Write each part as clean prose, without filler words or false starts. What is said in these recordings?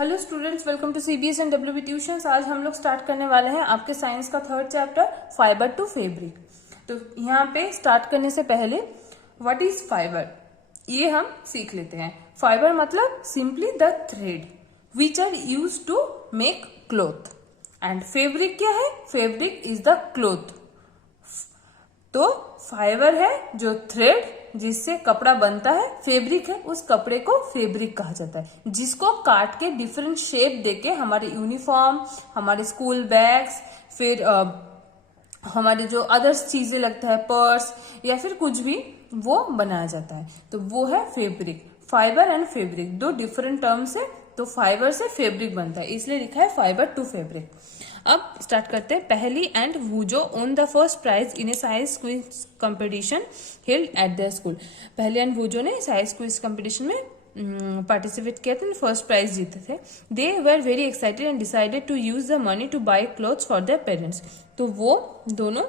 Hello students, welcome to CBS and WB tuitions. आज हम लोग स्टार्ट करने वाले हैं आपके साइंस का third chapter fibre to fabric. तो यहाँ पे स्टार्ट करने से पहले व्हाट इज फाइबर ये हम सीख लेते हैं। फाइबर मतलब simply the thread which are use to make cloth and fabric क्या है? Fabric is the cloth. तो फाइबर है जो थ्रेड जिससे कपड़ा बनता है, फैब्रिक है उस कपड़े को फैब्रिक कहा जाता है, जिसको काट के डिफरेंट शेप देके हमारे यूनिफॉर्म, हमारे स्कूल बैग्स, फिर हमारे जो अदर्स चीजें लगता है पर्स या फिर कुछ भी, वो बनाया जाता है। तो वो है फैब्रिक। फाइबर एंड फैब्रिक दो डिफरेंट टर्म्स है। तो फाइबर से फैब्रिक बनता है, इसलिए लिखा है फाइबर टू फैब्रिक। अब स्टार्ट करते हैं। Paheli and Boojho won the first prize in a science quiz competition held at their school. Paheli and Boojho ने साइंस क्विज कंपटीशन में पार्टिसिपेट किया था, फर्स्ट प्राइज जीते थे। They were very excited and decided to use the money to buy clothes for their parents. तो वो दोनों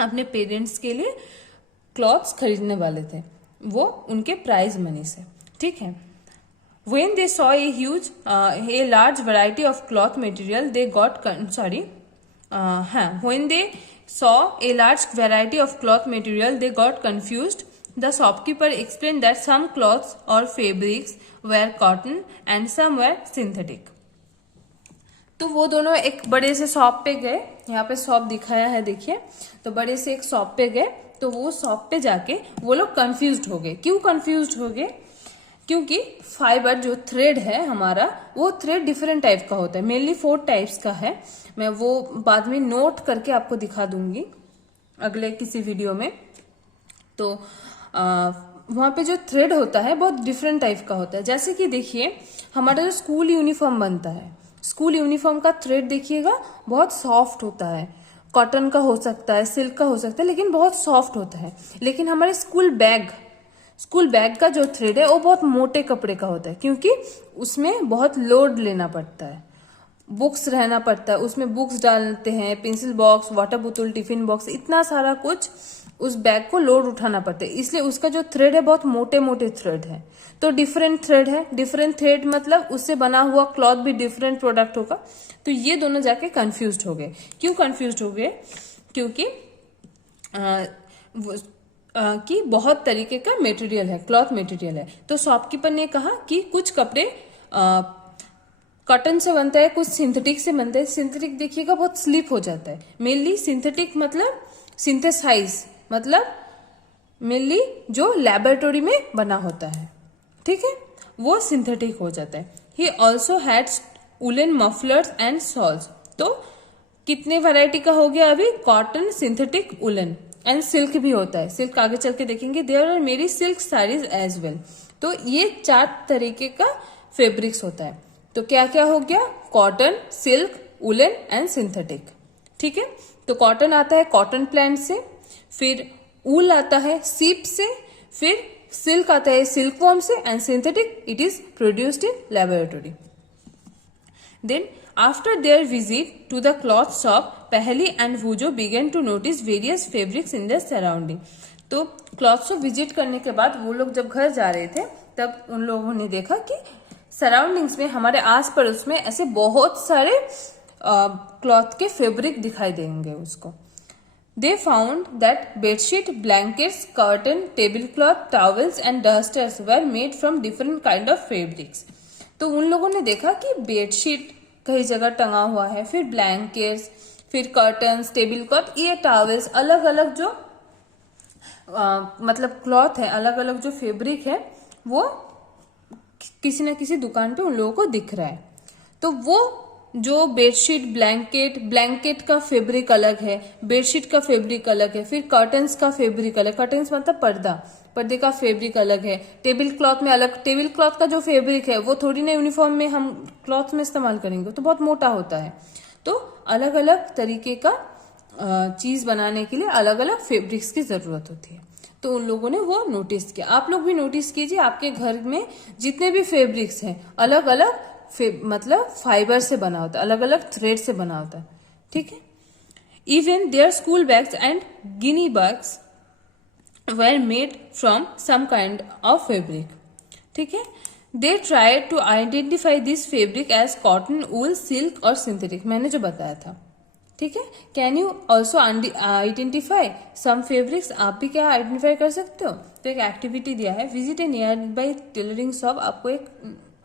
अपने पेरेंट्स के लिए क्लॉथ्स खरीदने वाले थे, वो उनके प्राइज मनी से। ठीक है। When they saw a large variety of cloth material, they got when they saw a large variety of cloth material, they got confused. The shopkeeper explained that some cloths or fabrics were cotton and some were synthetic. तो वो दोनों एक बड़े से shop पे गए, यहाँ पे शॉप दिखाया है देखिए। तो बड़े से एक शॉप पे गए, तो वो शॉप पे जाके वो लोग कंफ्यूज्ड हो गए। क्यों कंफ्यूज्ड हो गए? क्योंकि फाइबर जो थ्रेड है हमारा, वो थ्रेड डिफरेंट टाइप का होता है। मेनली 4 टाइप्स का है। मैं वो बाद में नोट करके आपको दिखा दूंगी अगले किसी वीडियो में। तो वहां पे जो थ्रेड होता है बहुत डिफरेंट टाइप का होता है। जैसे कि देखिए हमारा जो स्कूल यूनिफॉर्म बनता है, स्कूल यूनिफॉर्म का थ्रेड देखिएगा बहुत सॉफ्ट होता है। कॉटन का हो सकता है, सिल्क का हो सकता है, लेकिन बहुत सॉफ्ट होता है। लेकिन हमारे स्कूल बैग का जो थ्रेड है वो बहुत मोटे कपड़े का होता है, क्योंकि उसमें बहुत लोड लेना पड़ता है, बुक्स रहना पड़ता है, उसमें बुक्स डालते हैं, पेंसिल बॉक्स, वाटर बोतल, टिफिन बॉक्स, इतना सारा कुछ उस बैग को लोड उठाना पड़ता है। इसलिए उसका जो थ्रेड है बहुत मोटे मोटे थ्रेड है। तो डिफरेंट थ्रेड है, डिफरेंट थ्रेड मतलब उससे बना हुआ क्लॉथ भी डिफरेंट प्रोडक्ट होगा। तो ये दोनों जाके कंफ्यूज हो गए। क्यों कंफ्यूज हो गए? क्योंकि कि बहुत तरीके का मटेरियल है, क्लॉथ मटेरियल है। तो शॉपकीपर ने कहा कि कुछ कपड़े कॉटन से बनता है, कुछ सिंथेटिक से बनता है। सिंथेटिक देखिएगा बहुत स्लिप हो जाता है। मेनली सिंथेटिक मतलब सिंथेसाइज, मतलब मेनली जो लैबोरेटरी में बना होता है, ठीक है, वो सिंथेटिक हो जाता है। He also had woollen mufflers and shawls. तो कितने वैरायटी का हो गया अभी? Cotton, synthetic, woollen and silk भी होता है। सिल्क आगे चल के देखेंगे। देयर आर मेरी सिल्क साड़ीज एज वेल। तो ये 4 तरीके का फैब्रिक्स होता है। तो क्या क्या हो गया? Cotton, silk, woollen and synthetic. ठीक है। तो कॉटन आता है कॉटन प्लांट से, फिर वूल आता है सीप से, फिर सिल्क आता है सिल्क वॉर्म से, and synthetic it is produced in laboratory. Then, after their visit to the cloth shop, Paheli and Vujo began to notice various fabrics in their surrounding. तो क्लॉथ शॉप विजिट करने के बाद वो लोग जब घर जा रहे थे, तब उन लोगों ने देखा कि सराउंडिंग्स में, हमारे आस पड़ोस में ऐसे बहुत सारे क्लॉथ के फैब्रिक दिखाई देंगे उसको। They found that bedsheet, blankets, curtain, tablecloth, towels and dusters were made from different kind of fabrics. तो उन लोगों ने देखा कि बेडशीट कई जगह टंगा हुआ है, फिर ब्लैंकेट्स, फिर कर्टन्स, टेबल क्लॉथ, ये टॉवेल्स, अलग अलग जो मतलब क्लॉथ है, अलग अलग जो फैब्रिक है, वो किसी न किसी दुकान पे उन लोगों को दिख रहा है। तो वो जो बेडशीट, ब्लैंकेट का फैब्रिक अलग है, बेडशीट का फैब्रिक अलग है, फिर कर्टन्स का फैब्रिक अलग, कर्टन्स मतलब पर्दे का फैब्रिक अलग है, टेबल क्लॉथ में अलग। टेबल क्लॉथ का जो फैब्रिक है वो थोड़ी ना यूनिफॉर्म में हम क्लॉथ में इस्तेमाल करेंगे, तो बहुत मोटा होता है। तो अलग अलग तरीके का चीज बनाने के लिए अलग अलग फैब्रिक्स की जरूरत होती है। तो उन लोगों ने वो नोटिस किया। आप लोग भी नोटिस कीजिए, आपके घर में जितने भी फैब्रिक्स हैं अलग अलग मतलब फाइबर से बना होता है, अलग अलग थ्रेड से बना होता है। ठीक है। Even there school bags and gunny bags were made from some kind of fabric. ठीक है। They try to identify this fabric as cotton, wool, silk और सिंथेटिक, मैंने जो बताया था। ठीक है, can you also identify some fabrics, आप भी क्या आइडेंटिफाई कर सकते हो? तो एक एक्टिविटी दिया है, visit A near by tailoring shop, आपको एक,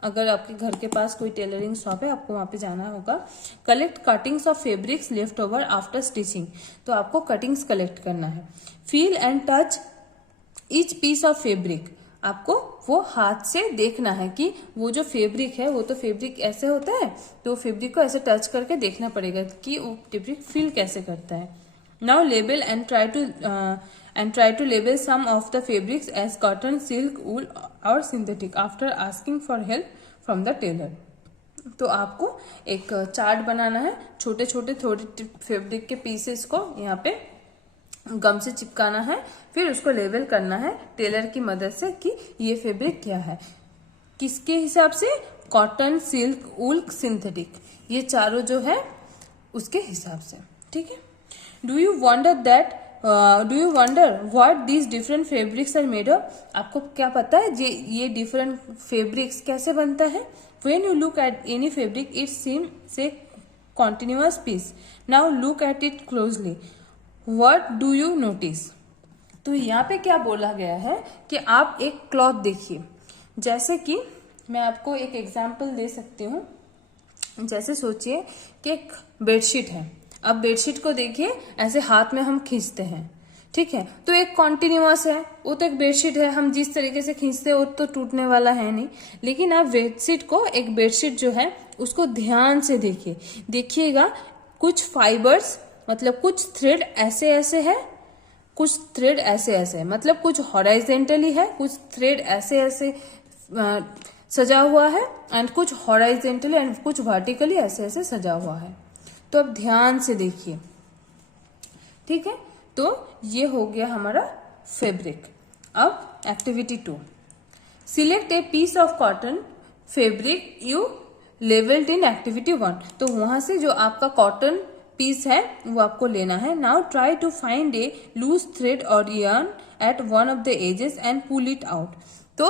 अगर आपके घर के पास कोई टेलरिंग शॉप है आपको वहां पे जाना होगा। Collect cuttings of fabrics left over after stitching, तो आपको कटिंग्स कलेक्ट करना है। Feel and touch each piece of fabric, आपको वो हाथ से देखना है कि वो जो फैब्रिक है, वो तो फैब्रिक ऐसे होता है, तो फैब्रिक को ऐसे टच करके देखना पड़ेगा कि वो फैब्रिक फील कैसे करता है। Now label and try to label some of the fabrics as cotton, silk, wool और synthetic after asking for help from the tailor. तो आपको एक चार्ट बनाना है, छोटे छोटे थोड़े फैब्रिक के पीसेस को यहाँ पे गम से चिपकाना है, फिर उसको लेबल करना है टेलर की मदद से कि ये फैब्रिक क्या है, किसके हिसाब से, कॉटन, सिल्क, वूल, सिंथेटिक, ये चारों जो है उसके हिसाब से। ठीक है, do you wonder what these different fabrics are made of, आपको क्या पता है ये डिफरेंट फैब्रिक्स कैसे बनता है? When you look at any fabric it seems a continuous piece, now look at it closely, what do you notice. तो यहाँ पे क्या बोला गया है कि आप एक क्लॉथ देखिए, जैसे कि मैं आपको एक एग्जाम्पल दे सकती हूँ। जैसे सोचिए कि एक बेडशीट है, अब बेडशीट को देखिए ऐसे हाथ में हम खींचते हैं, ठीक है, तो एक कॉन्टिन्यूअस है, वो तो एक बेडशीट है, हम जिस तरीके से खींचते हैं वो तो टूटने वाला है नहीं। लेकिन आप बेडशीट को, एक बेडशीट जो है उसको ध्यान से देखिए, देखिएगा कुछ फाइबर्स, मतलब कुछ थ्रेड ऐसे ऐसे है, कुछ थ्रेड ऐसे ऐसे है, मतलब कुछ हॉराइजेंटली है, कुछ थ्रेड ऐसे ऐसे सजा हुआ है, एंड कुछ हॉराइजेंटली एंड कुछ वर्टिकली ऐसे ऐसे सजा हुआ है। तो अब ध्यान से देखिए, ठीक है, तो ये हो गया हमारा फैब्रिक। अब activity 2, select a piece of cotton fabric you labelled in activity 1, तो वहां से जो आपका कॉटन पीस है वो आपको लेना है। Now try to find a loose thread और yarn at one of the edges and pull it out. तो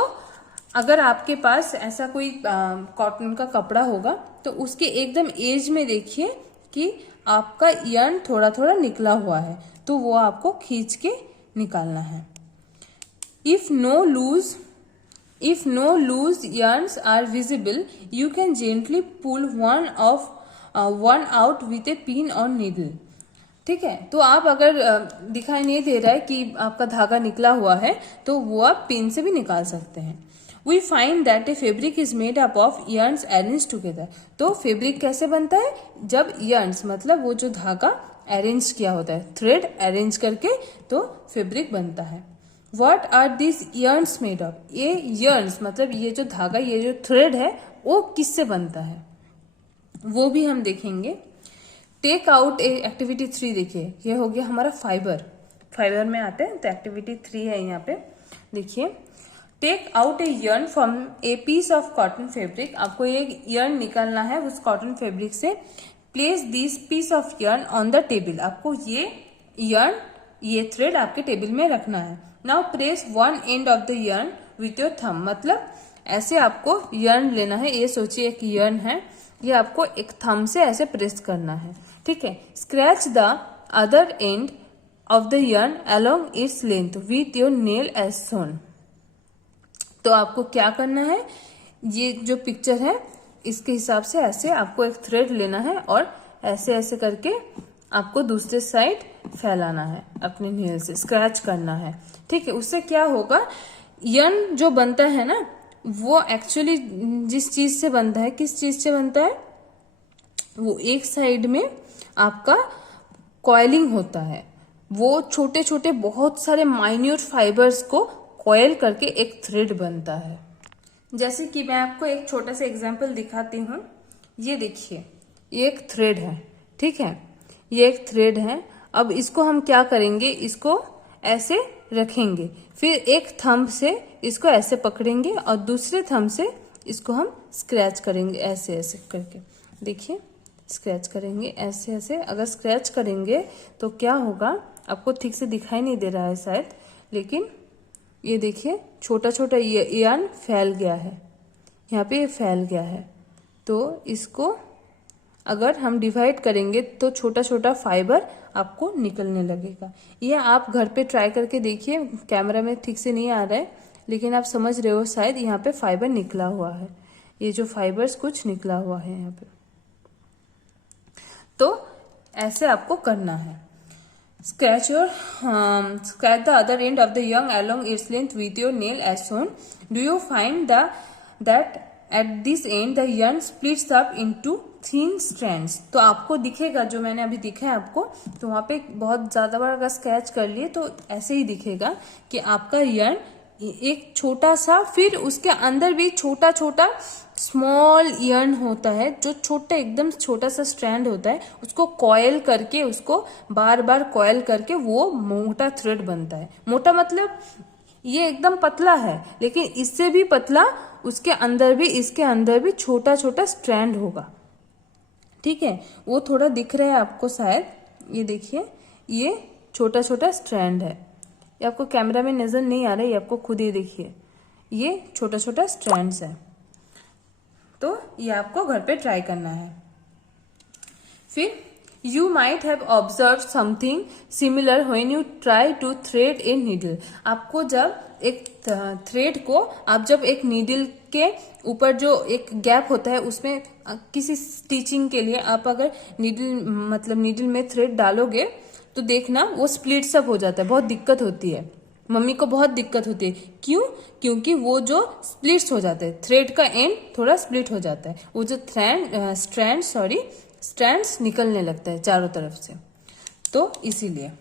अगर आपके पास ऐसा कोई कॉटन का कपड़ा होगा तो उसके एकदम एज में देखिए कि आपका yarn थोड़ा थोड़ा निकला हुआ है, तो वो आपको खींच के निकालना है। If no loose yarns are visible you can gently pull one out with a pin और नीडल। ठीक है, तो आप अगर दिखाई नहीं दे रहा है कि आपका धागा निकला हुआ है तो वो आप पिन से भी निकाल सकते हैं। We find that a fabric is made up of yarns arrange together, तो फैब्रिक कैसे बनता है? जब yarns मतलब वो जो धागा अरेंज किया होता है, थ्रेड अरेंज करके तो फैब्रिक बनता है। What are these yarns made of? ये yarns मतलब ये जो धागा, ये जो थ्रेड है वो किससे बनता है वो भी हम देखेंगे। टेक आउट ए एक्टिविटी 3 देखिए, ये हो गया हमारा फाइबर में आते हैं, तो एक्टिविटी 3 है यहाँ पे। देखिए, take out a yarn from a piece of cotton fabric, आपको एक yarn निकालना है उस कॉटन फैब्रिक से। Place this piece of yarn on the table, आपको ये yarn, ये थ्रेड आपके टेबल में रखना है। Now press one and of the yarn with your thumb, मतलब ऐसे आपको yarn लेना है, ये सोचिए एक yarn है, ये आपको एक थंब से ऐसे प्रेस करना है। ठीक है, scratch the other end of the yarn along its length with your nail as shown. तो आपको क्या करना है, ये जो पिक्चर है इसके हिसाब से ऐसे आपको एक थ्रेड लेना है और ऐसे ऐसे करके आपको दूसरे साइड फैलाना है, अपने नेल से स्क्रैच करना है। ठीक है, उससे क्या होगा, yarn जो बनता है ना वो एक्चुअली जिस चीज से बनता है, किस चीज से बनता है, वो एक साइड में आपका कॉइलिंग होता है, वो छोटे छोटे बहुत सारे माइन्यूट फाइबर्स को कॉइल करके एक थ्रेड बनता है। जैसे कि मैं आपको एक छोटा सा एग्जांपल दिखाती हूँ। ये देखिए, ये एक थ्रेड है, ठीक है, ये एक थ्रेड है। अब इसको हम क्या करेंगे, इसको ऐसे रखेंगे, फिर एक थंब से इसको ऐसे पकड़ेंगे और दूसरे थंब से इसको हम स्क्रैच करेंगे, ऐसे ऐसे करके। देखिए, स्क्रैच करेंगे ऐसे ऐसे। अगर स्क्रैच करेंगे तो क्या होगा, आपको ठीक से दिखाई नहीं दे रहा है शायद, लेकिन ये देखिए छोटा छोटा yarn फैल गया है, यहाँ पे ये फैल गया है, तो इसको अगर हम डिवाइड करेंगे तो छोटा छोटा फाइबर आपको निकलने लगेगा। ये आप घर पे ट्राई करके देखिए, कैमरा में ठीक से नहीं आ रहा है लेकिन आप समझ रहे हो शायद, यहाँ पे फाइबर निकला हुआ है, ये जो फाइबर्स कुछ निकला हुआ है यहाँ पे। तो ऐसे आपको करना है। Scratch the other end of the young along its length with your nail as shown. Do you find that at this end the yarn splits up into thin strands? तो आपको दिखेगा, जो मैंने अभी दिखा है आपको, तो वहां पे बहुत ज्यादा बार अगर स्क्रैच कर लिए तो ऐसे ही दिखेगा कि आपका यर्न एक छोटा सा, फिर उसके अंदर भी छोटा छोटा स्मॉल यर्न होता है, जो छोटा एकदम छोटा सा स्ट्रैंड होता है, उसको कॉयल करके, उसको बार बार कॉयल करके वो मोटा थ्रेड बनता है। मोटा मतलब ये एकदम पतला है, लेकिन इससे भी पतला उसके अंदर भी, इसके अंदर भी छोटा छोटा स्ट्रैंड होगा। ठीक है, वो थोड़ा दिख रहा है आपको शायद, ये देखिए, ये छोटा छोटा स्ट्रैंड है, ये आपको कैमरा में नजर नहीं आ रहा है, ये आपको खुद ही देखिए, ये छोटा छोटा स्ट्रैंड्स है। तो ये आपको घर पे ट्राई करना है। फिर you might have observe something similar when you try to thread a needle. आपको जब एक थ्रेड को आप जब एक नीडल के ऊपर जो एक गैप होता है उसमें किसी स्टिचिंग के लिए आप अगर नीडल में थ्रेड डालोगे तो देखना वो स्प्लिट्स अप हो जाता है, बहुत दिक्कत होती है, मम्मी को बहुत दिक्कत होती है। क्यों? क्योंकि वो जो स्प्लिट्स हो जाते हैं, थ्रेड का एंड थोड़ा स्प्लिट हो जाता है, वो जो स्ट्रैंड्स निकलने लगता है चारों तरफ से, तो इसीलिए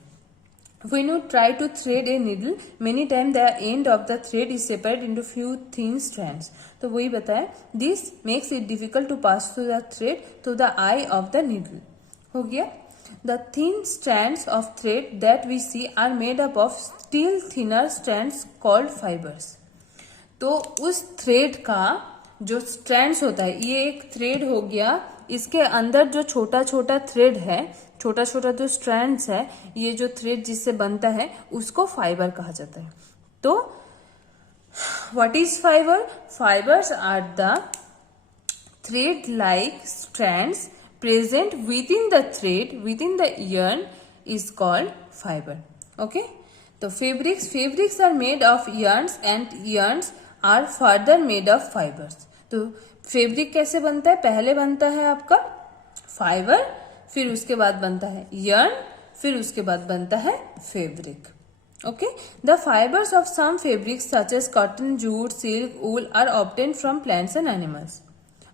when you try to thread a needle many times the end of the thread is separated into few thin strands। तो वही बताया, this makes it difficult to pass through the thread to the eye of the needle। हो गया। The thin strands of thread that we see are made up of still thinner strands called fibers। तो उस thread का जो strands होता है, ये एक थ्रेड हो गया, इसके अंदर जो छोटा छोटा थ्रेड है, छोटा छोटा जो स्ट्रैंड्स है, ये जो थ्रेड जिससे बनता है उसको फाइबर कहा जाता है। तो what is fibre? Fibres are the thread like strands present within the thread within the yarn is called fiber। okay, तो fabrics are made of yarns and yarns are further made of fibers। तो fabric कैसे बनता है? पहले बनता है आपका fibre, फिर उसके बाद बनता है yarn, फिर उसके बाद बनता है fabric. okay, the fibers of some fabrics such as cotton, jute, silk, wool are obtained from plants and animals।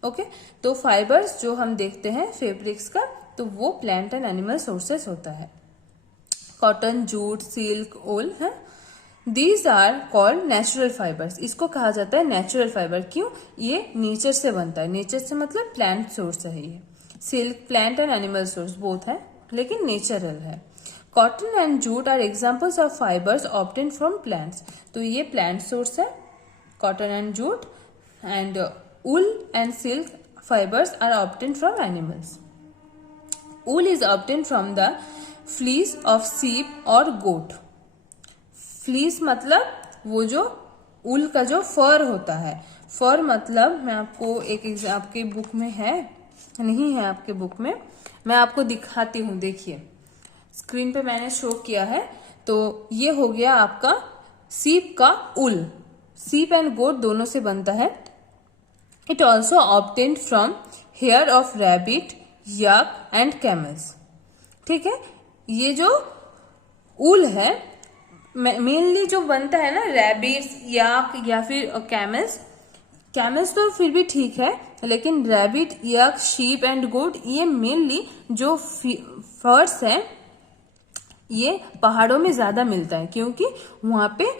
Okay तो फाइबर्स जो हम देखते हैं फैब्रिक्स का, तो वो प्लांट एंड एनिमल सोर्सेस होता है, कॉटन, जूट, सिल्क, वूल है। These are called natural fibres. इसको कहा जाता है नेचुरल फाइबर। क्यों? ये नेचर से बनता है, नेचर से मतलब प्लांट सोर्स है ये। Silk plant and animal source both है, लेकिन नेचुरल है। Cotton and jute are examples of fibres obtain from plants. तो ये प्लांट सोर्स है, cotton and jute, and wool and silk fibers are obtained from animals। wool is obtained from the fleece of sheep or goat। fleece मतलब वो जो wool का जो फर होता है, फर मतलब मैं आपको आपके बुक में है, नहीं है आपके बुक में, मैं आपको दिखाती हूँ। देखिए स्क्रीन पे मैंने शो किया है, तो ये हो गया आपका सीप का उल। सीप एंड गोट दोनों से बनता है। It also obtained from hair of rabbit, yak and camels। ठीक है, ये जो ऊल है मेनली जो बनता है ना, रैबिट्स, याक या फिर कैमल्स तो फिर भी ठीक है, लेकिन रैबिट, याक, शीप एंड गोट, ये मेनली जो फर्स है ये पहाड़ों में ज्यादा मिलता है, क्योंकि वहां पे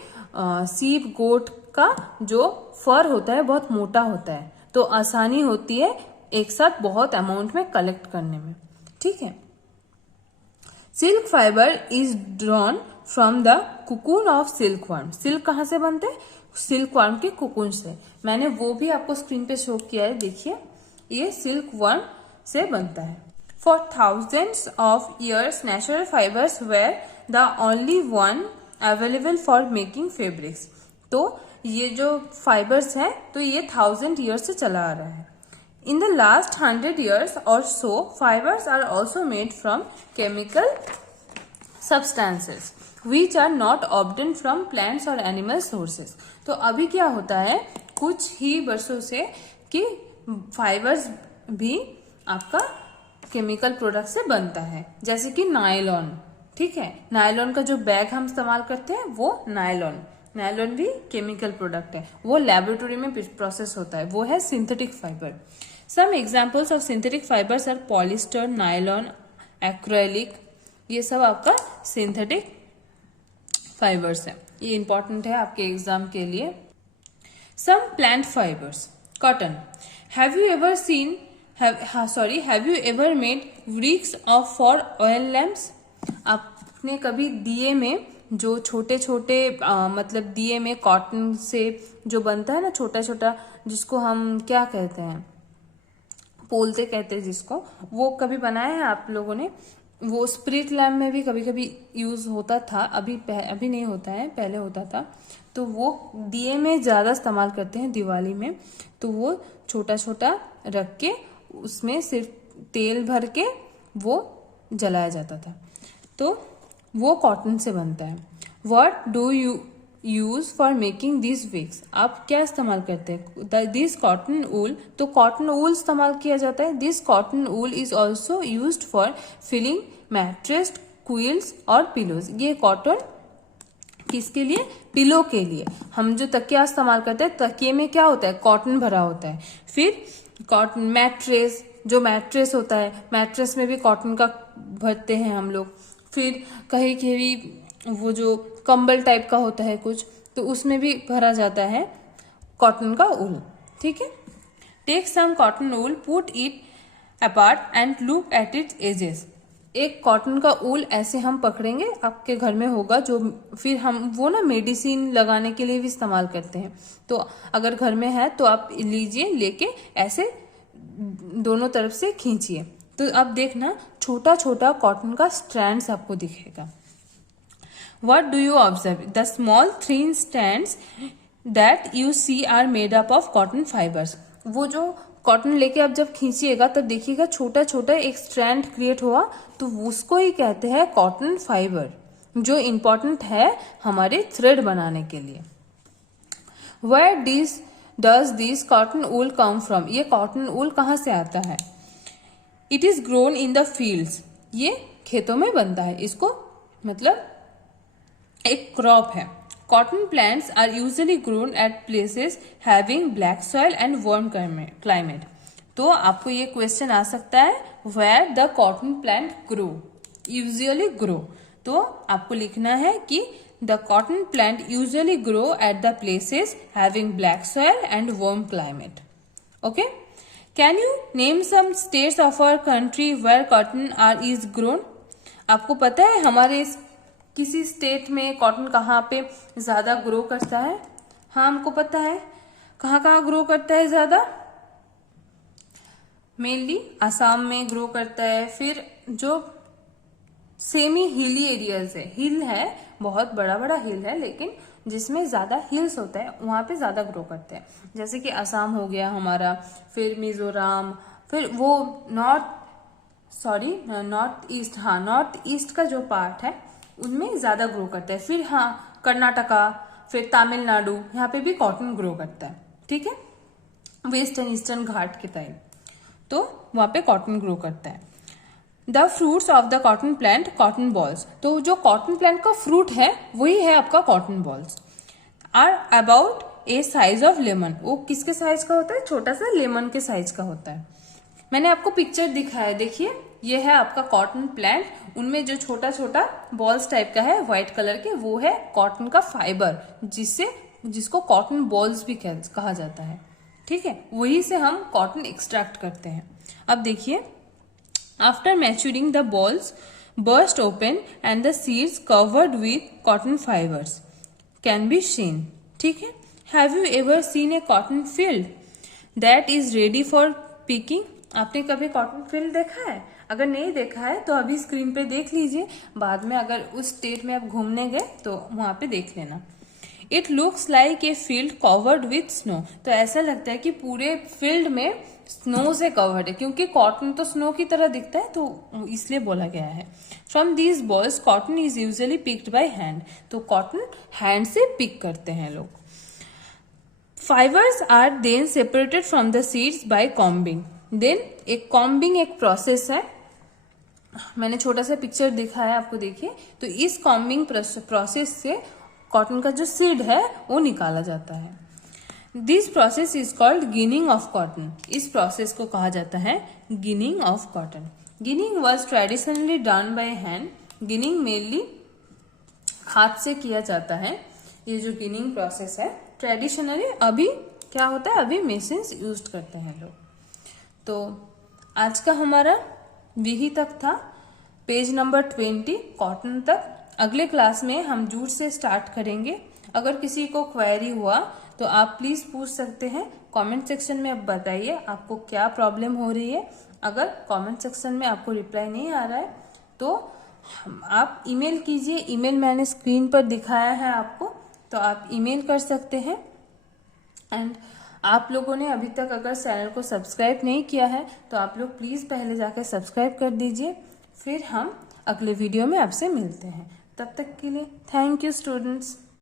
सीप, गोट का जो फर होता है बहुत मोटा होता है, तो आसानी होती है एक साथ बहुत अमाउंट में कलेक्ट करने में। ठीक है। Silk fibre is drawn from the cocoon of silk worm. Silk कहाँ से बनते हैं? सिल्क वर्म के कुकून से। मैंने वो भी आपको स्क्रीन पे शो किया है, देखिए ये सिल्क वर्म से बनता है। For thousands of years natural fibres were the only one available for making fabrics. तो ये जो फाइबर्स हैं तो ये 1000 ईयर्स से चला आ रहा है. In the last 100 years or so, fibers are also made from chemical substances which are not obtained from plants or animal sources. तो अभी क्या होता है कुछ ही वर्षों से कि फाइबर्स भी आपका केमिकल प्रोडक्ट से बनता है, जैसे कि नायलॉन. ठीक है, नायलॉन का जो बैग हम इस्तेमाल करते हैं वो नायलॉन भी केमिकल प्रोडक्ट है, वो लेबोरेटरी में प्रोसेस होता है, वो है synthetic fibre. Some examples of synthetic fibres are polyester, nylon, acrylic. ये सब आपका सिंथेटिक फाइबर्स है. ये इंपॉर्टेंट है आपके एग्जाम के लिए. Some plant fibres. Cotton. Have you ever made wicks of for oil lamps? आपने कभी दिए में जो छोटे छोटे मतलब दिए में कॉटन से जो बनता है ना छोटा छोटा, जिसको हम क्या कहते हैं, पोलते कहते हैं जिसको, वो कभी बनाया है आप लोगों ने? वो स्प्रिट लैम्प में भी कभी कभी यूज होता था, अभी नहीं होता है, पहले होता था. तो वो दिए में ज्यादा इस्तेमाल करते हैं दिवाली में. तो वो छोटा छोटा रख के उसमें सिर्फ तेल भर के वो जलाया जाता था. तो वो कॉटन से बनता है. What do you use for making this wicks? आप क्या इस्तेमाल करते हैं? This cotton wool. तो कॉटन ऊल इस्तेमाल किया जाता है. This cotton wool is also used for filling mattress, quilts और पिलोज. ये कॉटन किसके लिए? पिलो के लिए. हम जो तकिया इस्तेमाल करते हैं, तकिए में क्या होता है? कॉटन भरा होता है. फिर कॉटन मैट्रेस, जो मैट्रेस होता है, मैट्रेस में भी कॉटन का भरते हैं हम लोग. फिर कहीं कहीं वो जो कंबल टाइप का होता है कुछ, तो उसमें भी भरा जाता है कॉटन का ऊल. ठीक है. Take some cotton wool, put it apart and look at its edges. एक कॉटन का ऊल ऐसे हम पकड़ेंगे, आपके घर में होगा, जो फिर हम वो ना मेडिसिन लगाने के लिए भी इस्तेमाल करते हैं. तो अगर घर में है तो आप लीजिए, लेके ऐसे दोनों तरफ से खींचिए. तो अब देखना छोटा छोटा कॉटन का स्ट्रैंड्स आपको दिखेगा. What do you observe? The small thin strands that you see are made up of cotton fibers. वो जो कॉटन लेके आप जब खींचिएगा तब देखिएगा छोटा छोटा एक स्ट्रैंड क्रिएट हुआ, तो उसको ही कहते हैं कॉटन फाइबर, जो इम्पोर्टेंट है हमारे थ्रेड बनाने के लिए. Where does this cotton wool come from? ये कॉटन ऊल कहाँ से आता है? It is grown in the fields. ये खेतों में बनता है. इसको मतलब एक क्रॉप है. Cotton plants are usually grown at places having black soil and warm climate. तो आपको ये क्वेश्चन आ सकता है, where the cotton plant grow, usually grow. तो आपको लिखना है कि the cotton plant usually grow at the places having black soil and warm climate. Okay. Can you name some states of our country where cotton is grown? आपको पता है हमारे किसी स्टेट में कॉटन कहाँ पे ज्यादा ग्रो करता है? हाँ, हमको पता है. कहाँ कहाँ ग्रो करता है ज्यादा? मेनली असम में ग्रो करता है. फिर जो सेमी हिली एरियाज है, हिल है, बहुत बड़ा बड़ा हिल है, लेकिन जिसमें ज्यादा हिल्स होता है वहां पे ज्यादा ग्रो करते हैं. जैसे कि असम हो गया हमारा, फिर मिजोरम, फिर वो नॉर्थ ईस्ट. हाँ, नॉर्थ ईस्ट का जो पार्ट है उनमें ज्यादा ग्रो करता है. फिर हाँ, कर्नाटका, फिर तमिलनाडु, यहाँ पे भी कॉटन ग्रो करता है. ठीक है. वेस्टर्न ईस्टर्न घाट के टाइप, तो वहां पे कॉटन ग्रो करता है. The fruits of the cotton plant, cotton balls. तो जो कॉटन प्लांट का फ्रूट है वही है आपका cotton balls. Are about a size of lemon. वो किसके साइज का होता है? छोटा सा लेमन के साइज का होता है. मैंने आपको पिक्चर दिखाया, देखिए ये है आपका कॉटन प्लांट. उनमें जो छोटा छोटा बॉल्स टाइप का है व्हाइट कलर के, वो है कॉटन का फाइबर, जिसको कॉटन बॉल्स भी कहा जाता है. ठीक है. वही से हम कॉटन एक्सट्रैक्ट करते हैं. अब देखिए, after maturing the balls burst open and the seeds covered with cotton fibres can be seen. ठीक है. Have you ever seen A cotton field that is ready for picking? आपने कभी कॉटन फील्ड देखा है? अगर नहीं देखा है तो अभी स्क्रीन पे देख लीजिए, बाद में अगर उस स्टेट में आप घूमने गए तो वहां पे देख लेना. It looks like a field covered with snow. तो ऐसा लगता है कि पूरे फील्ड में स्नो से कवर्ड है, क्योंकि कॉटन तो स्नो की तरह दिखता है, तो इसलिए बोला गया है। From these balls cotton is usually picked by hand. तो कॉटन हैंड से पिक करते हैं लोग। Fibres are then separated from the seeds by combing. Then एक कॉम्बिंग एक प्रोसेस है, मैंने छोटा सा पिक्चर दिखाया आपको, देखिए। तो इस कॉम्बिंग प्रोसेस से कॉटन का जो सीड है वो निकाला जाता है। This process is called ginning of cotton. इस प्रोसेस को कहा जाता है ginning of cotton. Ginning was traditionally done by hand. Ginning mainly हाथ से किया जाता है। ये जो गिनिंग प्रोसेस है ट्रेडिशनली, अभी क्या होता है, अभी मशीन्स यूज करते हैं लोग। तो आज का हमारा यही तक था, पेज नंबर 20 कॉटन तक। अगले क्लास में हम जूट से स्टार्ट करेंगे। अगर किसी को क्वेरी हुआ तो आप प्लीज पूछ सकते हैं, कमेंट सेक्शन में आप बताइए आपको क्या प्रॉब्लम हो रही है। अगर कमेंट सेक्शन में आपको रिप्लाई नहीं आ रहा है तो आप ईमेल कीजिए। ईमेल मैंने स्क्रीन पर दिखाया है आपको, तो आप ईमेल कर सकते हैं। एंड आप लोगों ने अभी तक अगर चैनल को सब्सक्राइब नहीं किया है तो आप लोग प्लीज पहले जाकर सब्सक्राइब कर दीजिए। फिर हम अगले वीडियो में आपसे मिलते हैं। तब तक के लिए थैंक यू स्टूडेंट्स।